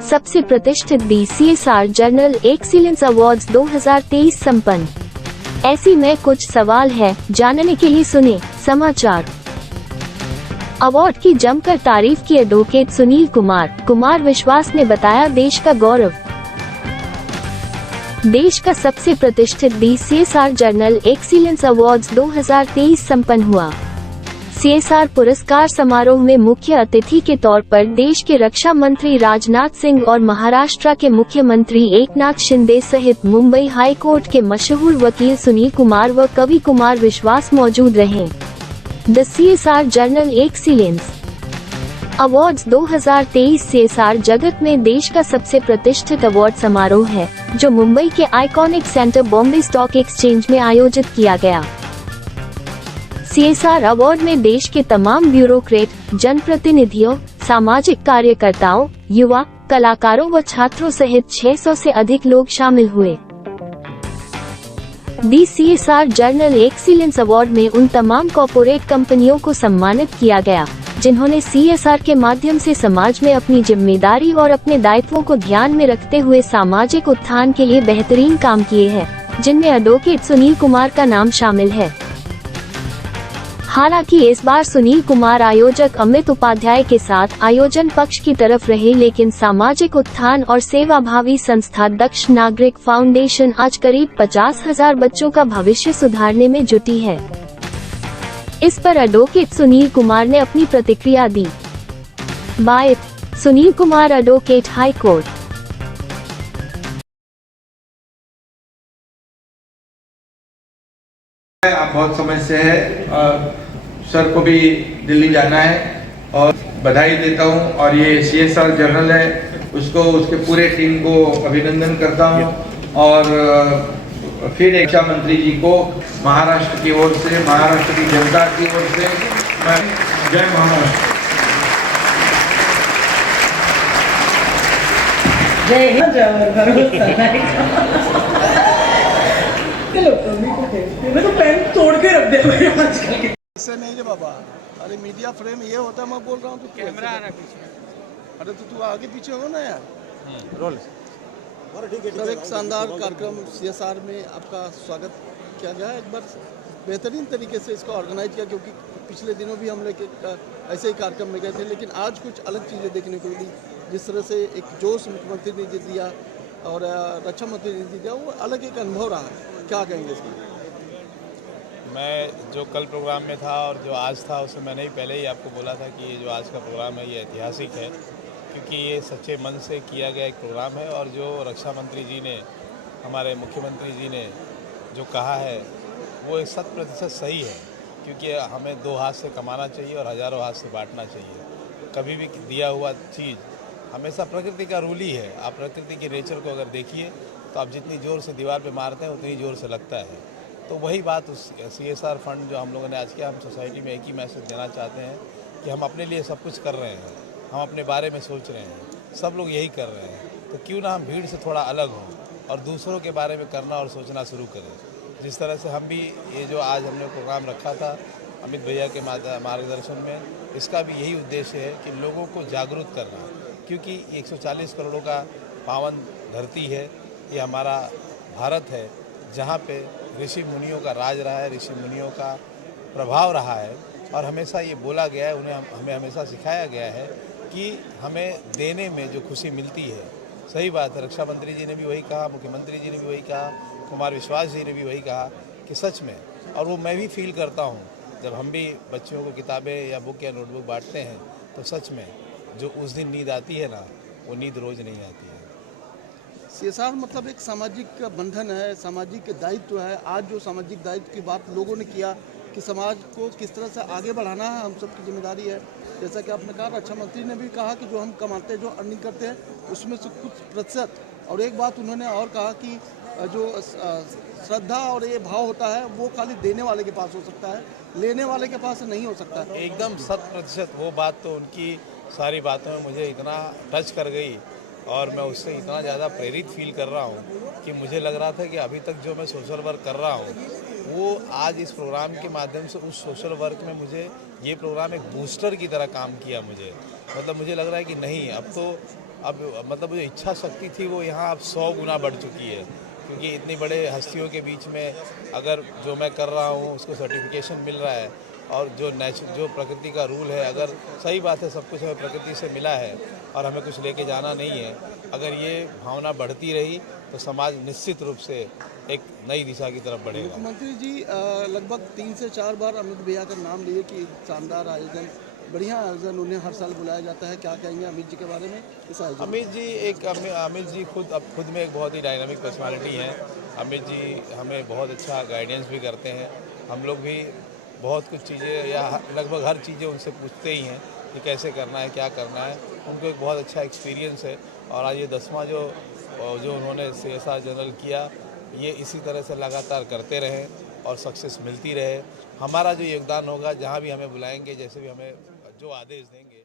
सबसे प्रतिष्ठित CSR journal excellence awards 2023 संपन्न। ऐसी में कुछ सवाल है, जानने के लिए सुने समाचार। अवार्ड की जमकर तारीफ की एडवोकेट सुनील कुमार विश्वास ने बताया देश का गौरव। देश का सबसे प्रतिष्ठित CSR जर्नल एक्सीलेंस अवार्ड्स 2023 संपन्न हुआ। CSR पुरस्कार समारोह में मुख्य अतिथि के तौर पर देश के रक्षा मंत्री राजनाथ सिंह और महाराष्ट्र के मुख्यमंत्री एकनाथ शिंदे सहित मुंबई हाई कोर्ट के मशहूर वकील सुनील कुमार व कवि कुमार विश्वास मौजूद रहे। The CSR journal excellence awards 2023 CSR जगत में देश का सबसे प्रतिष्ठित अवार्ड समारोह है, जो मुंबई के iconic centre Bombay stock exchange में आयोजित किया गया। CSR अवार्ड में देश के तमाम ब्यूरोक्रेट, जनप्रतिनिधियों, सामाजिक कार्यकर्ताओं, युवा, कलाकारों व छात्रों सहित 600 से अधिक लोग शामिल हुए। दी CSR जर्नल एक्सीलेंस अवार्ड में उन तमाम कॉर्पोरेट कंपनियों को सम्मानित किया गया, जिन्होंने CSR के माध्यम से समाज में अपनी जिम्मेदारी और अपने दायित्वों को ध्यान में रखते हुए सामाजिक उत्थान के लिए बेहतरीन काम किए हैं, जिनमें एडवोकेट सुनील कुमार का नाम शामिल है। हालांकि इस बार सुनील कुमार आयोजक अमित उपाध्याय के साथ आयोजन पक्ष की तरफ रहे, लेकिन सामाजिक उत्थान और सेवाभावी संस्था दक्ष नागरिक फाउंडेशन आज करीब 50,000 बच्चों का भविष्य सुधारने में जुटी है। इस पर एडवोकेट सुनील कुमार ने अपनी प्रतिक्रिया दी। By Sunil Kumar, advocate, high court. आप बहुत समय से है, सर को भी दिल्ली जाना है और बधाई देता हूं। और ये CSR जर्नल है, उसको उसके पूरे टीम को अभिनंदन करता हूं। और फिर रक्षा मंत्री जी को महाराष्ट्र की ओर से, महाराष्ट्र की जनता की ओर से मैं जय महाराष्ट्र। जय हिंद, मैं तो पेन तोड़ के रख दे आजकल के। ऐसे नहीं रे बाबा, अरे मीडिया फ्रेम ये होता है, मैं बोल रहा हूँ तो कैमरा आ रहा है पीछे। अरे तो तू आगे पीछे हो ना यार। रोल सर, एक शानदार कार्यक्रम CSR में आपका स्वागत किया गया है। एक बार बेहतरीन तरीके से इसको ऑर्गेनाइज किया, क्योंकि पिछले दिनों भी हम लोग ऐसे ही कार्यक्रम में गए थे, लेकिन आज कुछ अलग चीज़ें देखने को मिली। जिस तरह से एक जोश मुख्यमंत्री ने दिया और रक्षा मंत्री ने दिया, वो अलग एक अनुभव रहा है। क्या कहेंगे इसमें? मैं जो कल प्रोग्राम में था और जो आज था, उसमें मैंने ही पहले ही आपको बोला था कि ये जो आज का प्रोग्राम है ये ऐतिहासिक है, क्योंकि ये सच्चे मन से किया गया एक प्रोग्राम है। और जो रक्षा मंत्री जी ने, हमारे मुख्यमंत्री जी ने जो कहा है वो 100% सही है, क्योंकि हमें 2 हाथ से कमाना चाहिए और हज़ारों हाथ से बांटना चाहिए। कभी भी दिया हुआ चीज़ हमेशा प्रकृति का रूल ही है। आप प्रकृति के नेचर को अगर देखिए तो आप जितनी ज़ोर से दीवार पे मारते हैं उतनी ज़ोर से लगता है। तो वही बात उस CSR फंड जो हम लोगों ने आज किया, हम सोसाइटी में एक ही मैसेज देना चाहते हैं कि हम अपने लिए सब कुछ कर रहे हैं, हम अपने बारे में सोच रहे हैं, सब लोग यही कर रहे हैं, तो क्यों ना हम भीड़ से थोड़ा अलग हों और दूसरों के बारे में करना और सोचना शुरू करें। जिस तरह से हम भी ये जो आज हमने प्रोग्राम रखा था अमित भैया के मार्गदर्शन में, इसका भी यही उद्देश्य है कि लोगों को जागरूक करना, क्योंकि 140 करोड़ों का पावन धरती है, ये हमारा भारत है, जहाँ पे ऋषि मुनियों का राज रहा है, ऋषि मुनियों का प्रभाव रहा है। और हमेशा ये बोला गया है, हमें हमेशा सिखाया गया है कि हमें देने में जो खुशी मिलती है, सही बात है। रक्षा मंत्री जी ने भी वही कहा, मुख्यमंत्री जी ने भी वही कहा, कुमार विश्वास जी ने भी वही कहा कि सच में, और वो मैं भी फील करता हूँ जब हम भी बच्चों को किताबें या बुक या नोटबुक बांटते हैं, तो सच में जो उस दिन नींद आती है ना, वो नींद रोज़ नहीं आती है। CSR मतलब एक सामाजिक बंधन है, सामाजिक दायित्व है। आज जो सामाजिक दायित्व की बात लोगों ने किया कि समाज को किस तरह से आगे बढ़ाना है, हम सबकी जिम्मेदारी है। जैसा कि आपने कहा, रक्षा मंत्री ने भी कहा कि जो हम कमाते हैं, जो अर्निंग करते हैं, उसमें से कुछ प्रतिशत। और एक बात उन्होंने और कहा कि जो श्रद्धा और ये भाव होता है वो खाली देने वाले के पास हो सकता है, लेने वाले के पास नहीं हो सकता है। एकदम 100% वो बात तो उनकी सारी बातों में मुझे इतना टच कर गई। और मैं उससे इतना ज़्यादा प्रेरित फील कर रहा हूँ कि मुझे लग रहा था कि अभी तक जो मैं सोशल वर्क कर रहा हूँ वो आज इस प्रोग्राम के माध्यम से उस सोशल वर्क में मुझे ये प्रोग्राम एक बूस्टर की तरह काम किया मुझे। मतलब मुझे लग रहा है कि नहीं, अब मतलब जो इच्छा शक्ति थी वो यहाँ अब 100 गुना बढ़ चुकी है, क्योंकि इतनी बड़े हस्तियों के बीच में अगर जो मैं कर रहा हूँ उसको सर्टिफिकेशन मिल रहा है और जो प्रकृति का रूल है, अगर सही बात है सब कुछ हमें प्रकृति से मिला है और हमें कुछ लेके जाना नहीं है, अगर ये भावना बढ़ती रही तो समाज निश्चित रूप से एक नई दिशा की तरफ बढ़ेगा। मुख्यमंत्री जी लगभग 3 से 4 बार अमित भैया का नाम लिए कि शानदार आयोजन, बढ़िया आयोजन, उन्हें हर साल बुलाया जाता है। क्या कहेंगे अमित जी के बारे में इस आयोजन? अमित जी खुद में एक बहुत ही डायनामिक पर्सनालिटी हैं। अमित जी हमें बहुत अच्छा गाइडेंस भी करते हैं। हम लोग भी बहुत कुछ चीज़ें या लगभग हर चीज़ें उनसे पूछते ही हैं कि कैसे करना है, क्या करना है। उनको एक बहुत अच्छा एक्सपीरियंस है और आज ये 10वां जो उन्होंने CSR जनरल किया, ये इसी तरह से लगातार करते रहें और सक्सेस मिलती रहे। हमारा जो योगदान होगा, जहाँ भी हमें बुलाएंगे, जैसे भी हमें जो आदेश देंगे